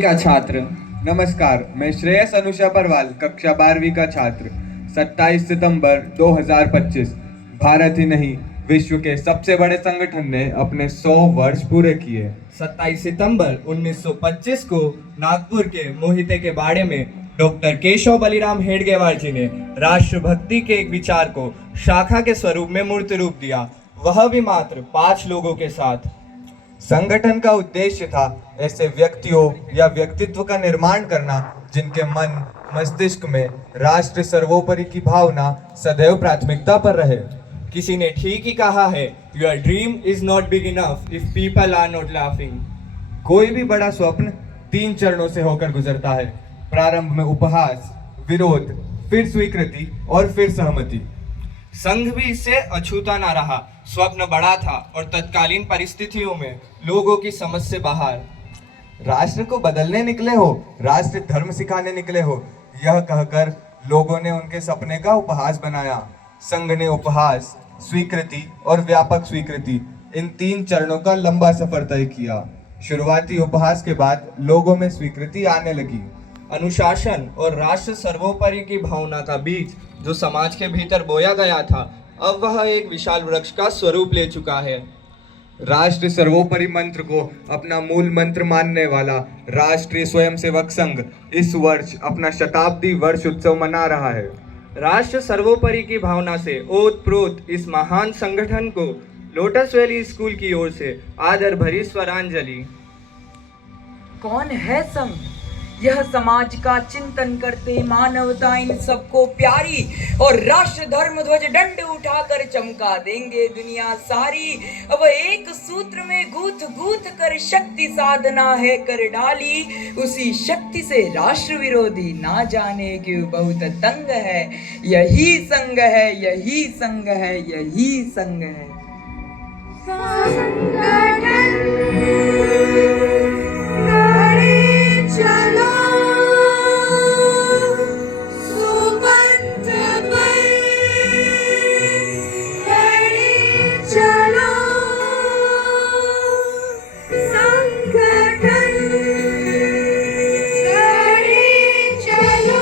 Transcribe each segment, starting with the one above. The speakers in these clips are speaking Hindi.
का छात्र। नमस्कार, मैं श्रेयस अनुषा परवाल, कक्षा 12वीं का छात्र। 27 सितंबर 2025 भारत ही नहीं, विश्व के सबसे बड़े संगठन ने अपने 100 वर्ष पूरे किए। 27 सितंबर 1925 को नागपुर के मोहिते के बाड़े में डॉक्टर केशव बलिराम हेडगेवार जी ने राष्ट्रभक्ति के एक विचार को शाखा के स्वरूप में मूर्त रूप दिया, वह भी मात्र 5 लोगों के साथ। संगठन का उद्देश्य था ऐसे व्यक्तियों या व्यक्तित्व का निर्माण करना जिनके मन मस्तिष्क में राष्ट्र सर्वोपरि की भावना सदैव प्राथमिकता पर रहे। किसी ने ठीक ही कहा है, your dream is not big enough if people are not laughing. कोई भी बड़ा स्वप्न 3 चरणों से होकर गुजरता है। प्रारंभ में उपहास, विरोध, फिर स्वीकृति और फिर सहमति। संघ भी इससे अछूता ना रहा। स्वप्न बड़ा था और तत्कालीन परिस्थितियों में लोगों की समझ से बाहर। राष्ट्र को बदलने निकले हो, राष्ट्र धर्म सिखाने निकले हो, यह कहकर लोगों ने उनके सपने का उपहास बनाया। संघ ने उपहास, स्वीकृति और व्यापक स्वीकृति, इन 3 चरणों का लंबा सफर तय किया। शुरुआती उपहास के बाद लोगों में स्वीकृति आने लगी। अनुशासन और राष्ट्र सर्वोपरि की भावना का बीज जो समाज के भीतर बोया गया था, अब वह एक विशाल वृक्ष का स्वरूप ले चुका है। राष्ट्र सर्वोपरि मंत्र को अपना मूल मंत्र मानने वाला राष्ट्रीय स्वयंसेवक संघ इस वर्ष अपना शताब्दी वर्ष उत्सव मना रहा है। राष्ट्र सर्वोपरि की भावना से ओतप्रोत इस महान संगठन को लोटस वैली स्कूल की ओर से आदर भरी स्वरांजलि। कौन है संघ? यह समाज का चिंतन करते, मानवता इन सबको प्यारी और राष्ट्र धर्म ध्वज दंड उठाकर चमका देंगे दुनिया सारी। अब एक सूत्र में गूथ गूथ कर शक्ति साधना है कर डाली, उसी शक्ति से राष्ट्र विरोधी ना जाने क्यों बहुत तंग है। यही संघ है, यही संघ है, यही संघ है। चलो सुपंथ पर चलो संगठन चलो।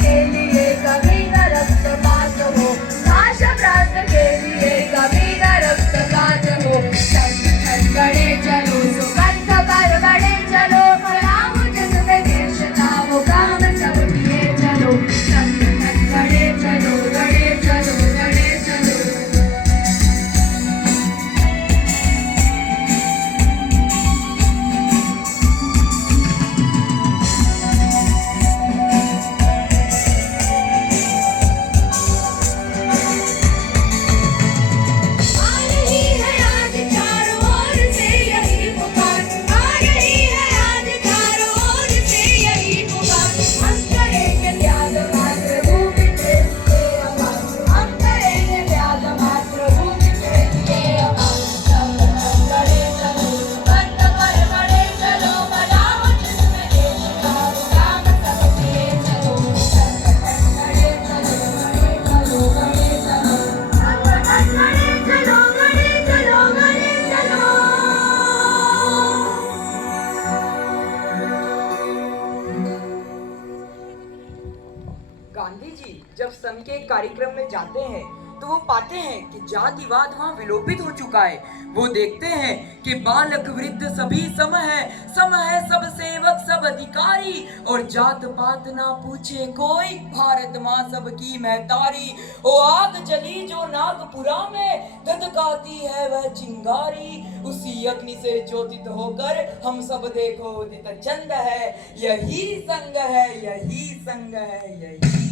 के लिए गांधी जी जब संघ के कार्यक्रम में जाते हैं तो वो पाते हैं कि जातिवाद वहाँ विलोपित हो चुका है। वो देखते हैं कि बालक वृद्ध सभी सम है सब सेवक सब अधिकारी, और जात पात ना पूछे कोई, भारत माँ सबकी महतारी। ओ आग जली जो नागपुरा में, धधकाती है वह चिंगारी, उसी अग्नि से ज्योतित होकर हम सब देखो उदित चंद है, यही संग है, यही संग है, यही